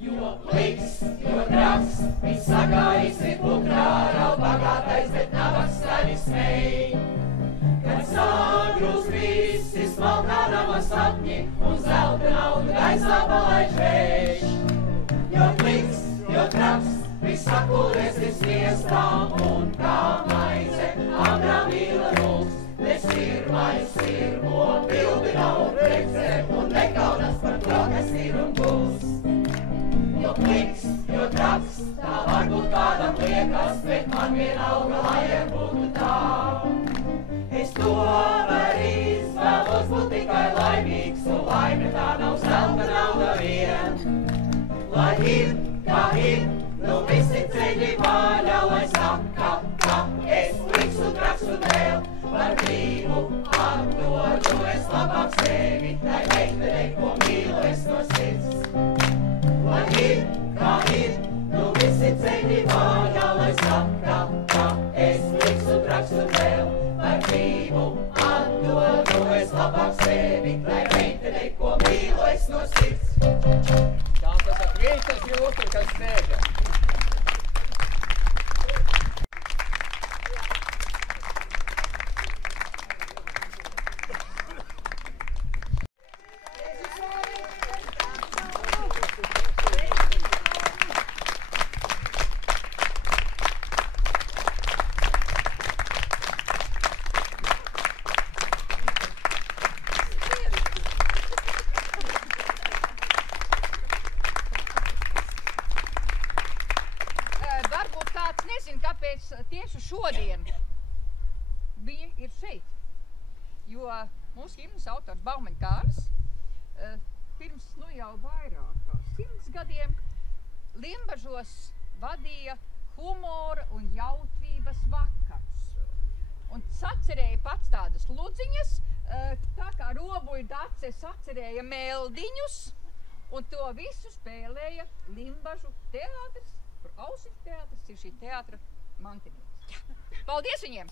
Jo pliks, jo traks, visagājis ir putrā, raud bagātais, bet nabaks skaļi smēj. Kad sagrūs visi smalkā nama sapņi un zelta naudu gaisā palaiž vējš. Jo pliks, jo traks, visapūlies ir sviestā un kā maize, agrā mīla rūks. Nes pirmais pirmo bildi nav precē un nekaunas par to, kas ir un būs. Jo pliks, jo traks, tā varbūt kādam liekas, bet man vienalga, lai būtu tā. Es tomēr izvēlos būt tikai laimīgs, un laime tā nav zelta nauda vien. Lai ir, kā ir, nu visi ceļi vaļā, lai saka, ka es pliks un traks un vēl par brīvu atdodu es labāk sevi, tai meitenei, ko mīlu es no sirds. Lai ir, kā ir, nu visi ceļi vaļā, lai saka, ka es pliks un traks un vēl par brīvu atdodu es labāk sevi, tai meitenei, ko mīlu es no sirds. Tātad visas jūsu, kas sēžat. Tieši šodien viņa ir šeit, jo mūsu himnas autors Baumaņa Kārlis pirms jau vairāk kā 100 gadiem Limbažos vadīja humora un jautrības vakars. Un sacerēja pats tādas ludziņas, tā kā Robuļu Dace sacerēja meldiņus, un to visu spēlēja Limbažu teātris, kur Ausis teātris ir šī teātra mantinīts. Paldies viņiem!